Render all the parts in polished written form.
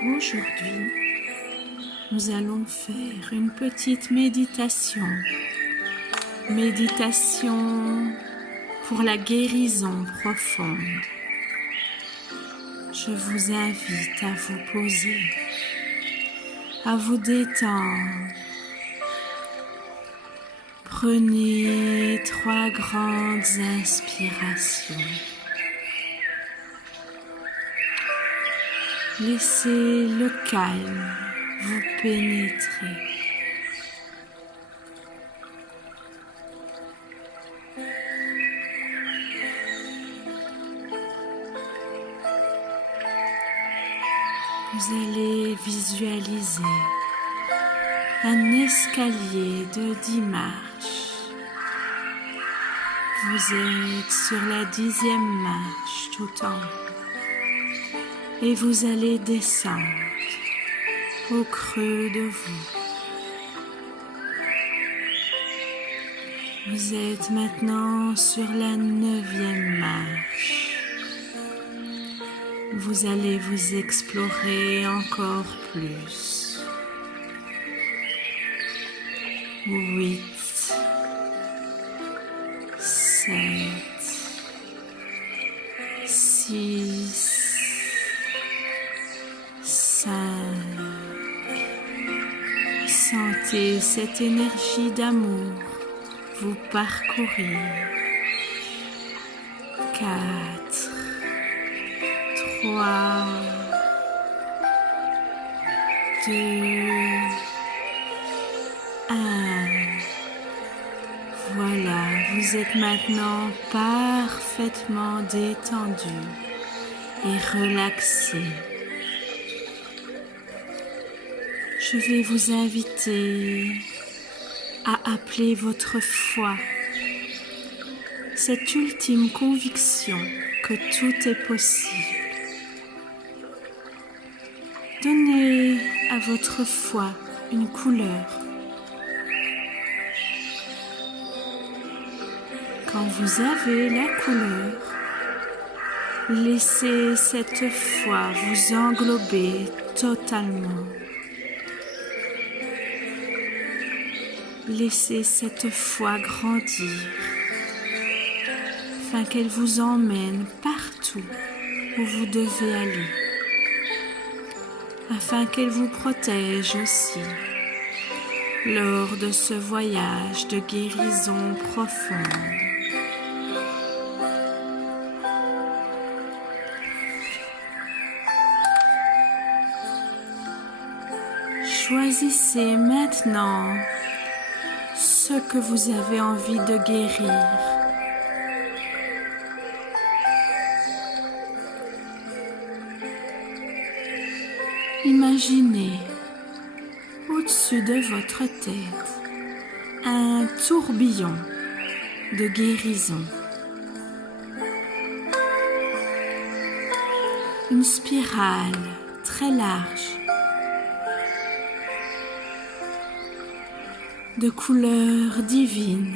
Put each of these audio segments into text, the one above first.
Aujourd'hui, nous allons faire une petite méditation. Méditation pour la guérison profonde. Je vous invite à vous poser, à vous détendre. Prenez 3 grandes inspirations. Laissez le calme vous pénétrer. Vous allez visualiser un escalier de 10 marches. Vous êtes sur la 10e marche tout en haut. Et vous allez descendre au creux de vous. Vous êtes maintenant sur la 9e marche. Vous allez vous explorer encore plus. 8, 7, 6, 5. Sentez cette énergie d'amour vous parcourir. 4, 3, 2, 1. Voilà, vous êtes maintenant parfaitement détendu et relaxé. Je vais vous inviter à appeler votre foi, cette ultime conviction que tout est possible. Donnez à votre foi une couleur. Quand vous avez la couleur, laissez cette foi vous englober totalement. Laissez cette foi grandir, afin qu'elle vous emmène partout où vous devez aller, afin qu'elle vous protège aussi lors de ce voyage de guérison profonde. Choisissez maintenant ce que vous avez envie de guérir. Imaginez au-dessus de votre tête un tourbillon de guérison. Une spirale très large de couleur divine.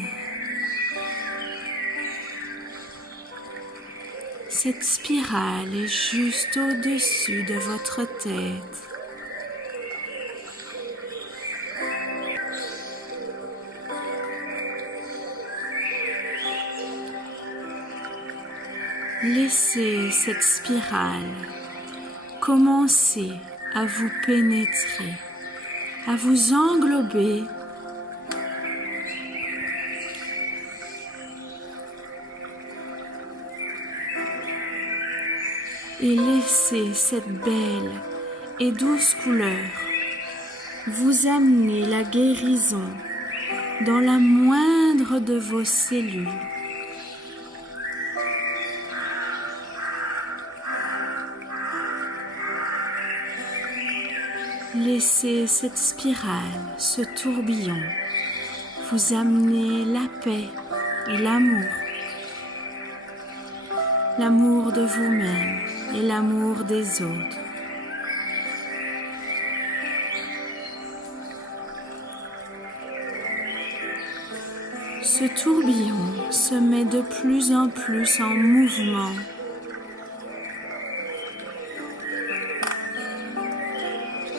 Cette spirale est juste au-dessus de votre tête. Laissez cette spirale commencer à vous pénétrer, à vous englober. Et laissez cette belle et douce couleur vous amener la guérison dans la moindre de vos cellules. Laissez cette spirale, ce tourbillon, vous amener la paix et l'amour. L'amour de vous-même et l'amour des autres. Ce tourbillon se met de plus en plus en mouvement.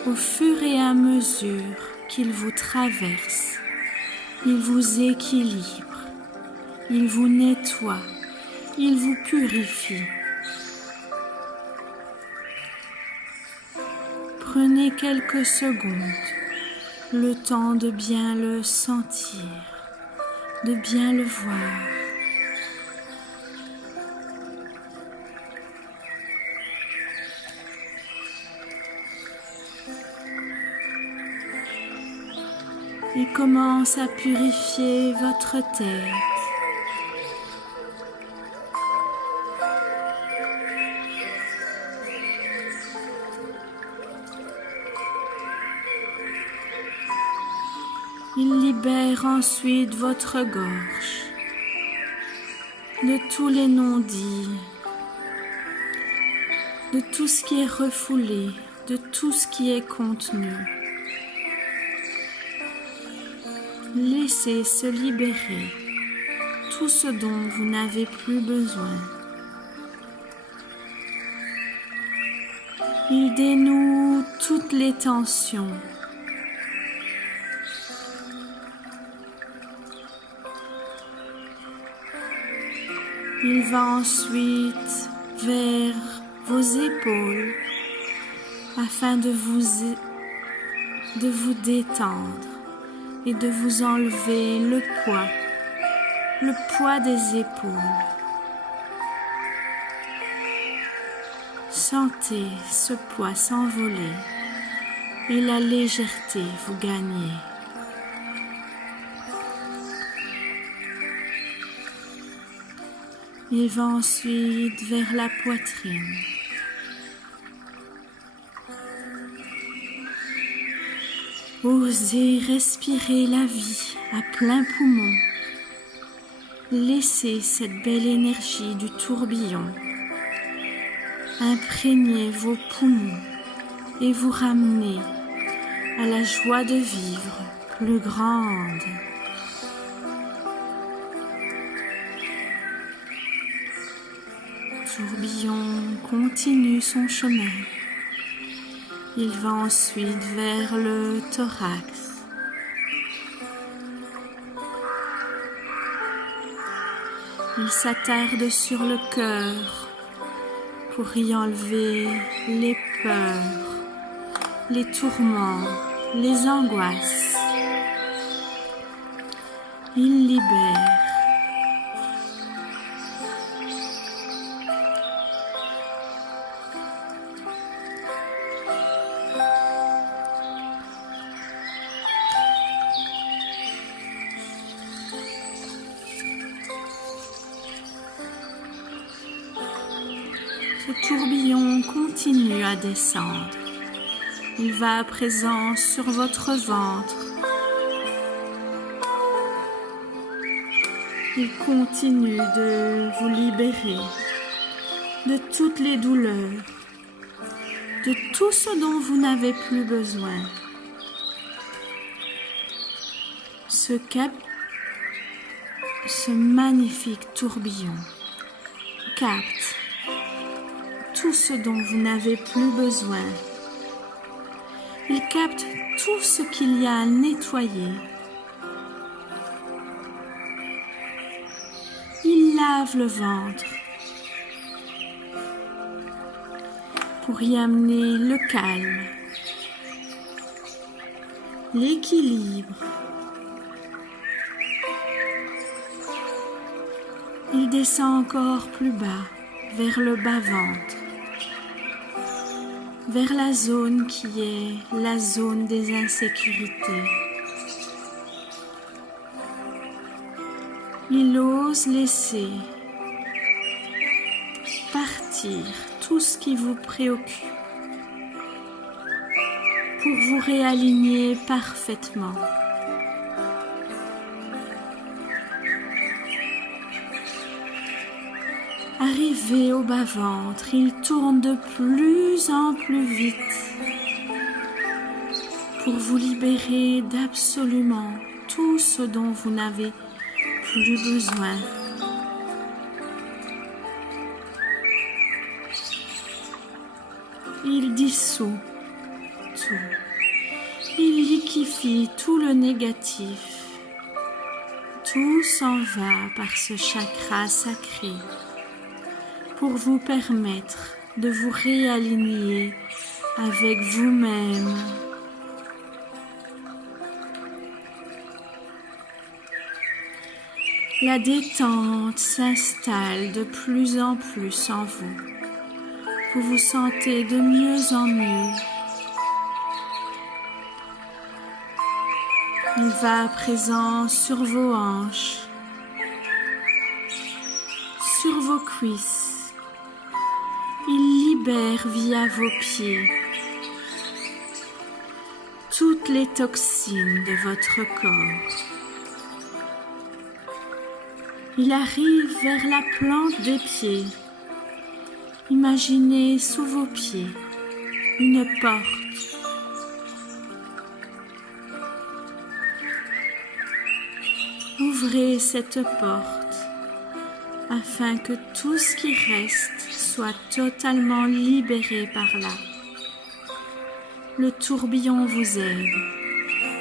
Au fur et à mesure qu'il vous traverse, il vous équilibre, il vous nettoie, il vous purifie. Prenez quelques secondes, le temps de bien le sentir, de bien le voir. Il commence à purifier votre tête. Il libère ensuite votre gorge de tous les non-dits, de tout ce qui est refoulé, de tout ce qui est contenu. Laissez se libérer tout ce dont vous n'avez plus besoin. Il dénoue toutes les tensions. Il va ensuite vers vos épaules afin de vous détendre et de vous enlever le poids des épaules. Sentez ce poids s'envoler et la légèreté vous gagner. Il va ensuite vers la poitrine. Osez respirer la vie à plein poumon. Laissez cette belle énergie du tourbillon imprégner vos poumons et vous ramener à la joie de vivre plus grande. Le tourbillon continue son chemin. Il va ensuite vers le thorax. Il s'attarde sur le cœur pour y enlever les peurs, les tourments, les angoisses. Il libère. Ce tourbillon continue à descendre. Il va à présent sur votre ventre. Il continue de vous libérer de toutes les douleurs, de tout ce dont vous n'avez plus besoin. Ce magnifique tourbillon capte tout ce dont vous n'avez plus besoin. Il capte tout ce qu'il y a à nettoyer. Il lave le ventre pour y amener le calme, l'équilibre. Il descend encore plus bas, vers le bas-ventre, vers la zone qui est la zone des insécurités. Il ose laisser partir tout ce qui vous préoccupe pour vous réaligner parfaitement. Arrivé au bas-ventre, il tourne de plus en plus vite pour vous libérer d'absolument tout ce dont vous n'avez plus besoin. Il dissout tout. Il liquéfie tout le négatif. Tout s'en va par ce chakra sacré pour vous permettre de vous réaligner avec vous-même. La détente s'installe de plus en plus en vous. Vous vous sentez de mieux en mieux. Il va à présent sur vos hanches, sur vos cuisses. Il libère via vos pieds toutes les toxines de votre corps. Il arrive vers la plante des pieds. Imaginez sous vos pieds une porte. Ouvrez cette porte afin que tout ce qui reste soit totalement libéré par là. Le tourbillon vous aide,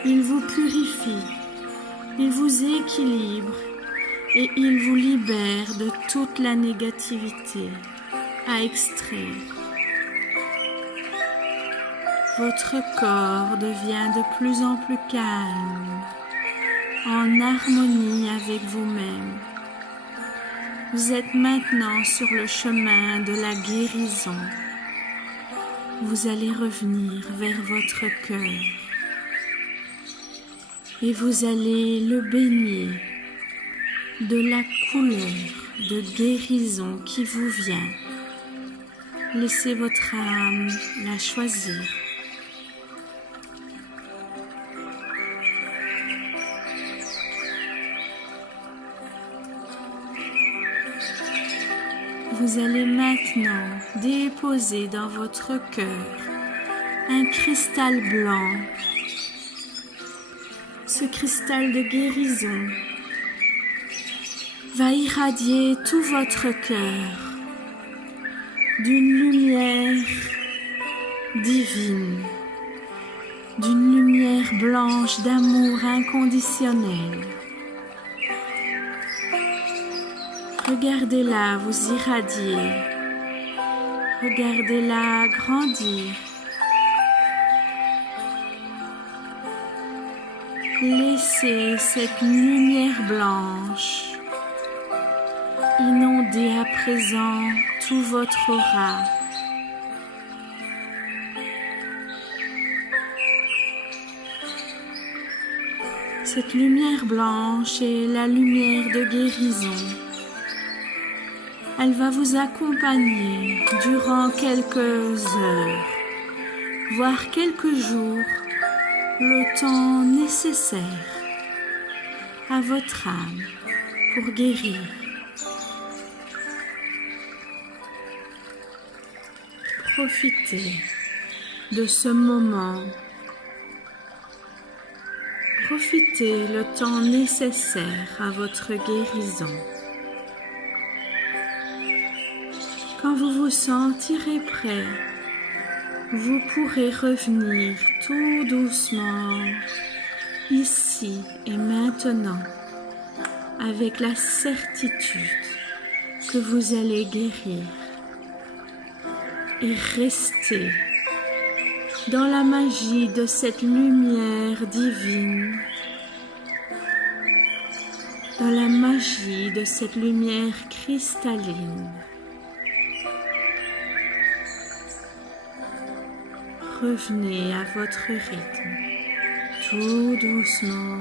il vous purifie, il vous équilibre et il vous libère de toute la négativité à extraire. Votre corps devient de plus en plus calme, en harmonie avec vous-même. Vous êtes maintenant sur le chemin de la guérison. Vous allez revenir vers votre cœur et vous allez le baigner de la couleur de guérison qui vous vient. Laissez votre âme la choisir. Vous allez maintenant déposer dans votre cœur un cristal blanc. Ce cristal de guérison va irradier tout votre cœur d'une lumière divine, d'une lumière blanche d'amour inconditionnel. Regardez-la vous irradier, regardez-la grandir. Laissez cette lumière blanche inonder à présent tout votre aura. Cette lumière blanche est la lumière de guérison. Elle va vous accompagner durant quelques heures, voire quelques jours, le temps nécessaire à votre âme pour guérir. Profitez de ce moment. Profitez le temps nécessaire à votre guérison. Quand vous vous sentirez prêt, vous pourrez revenir tout doucement, ici et maintenant, avec la certitude que vous allez guérir. Et restez dans la magie de cette lumière divine, dans la magie de cette lumière cristalline. Revenez à votre rythme, tout doucement.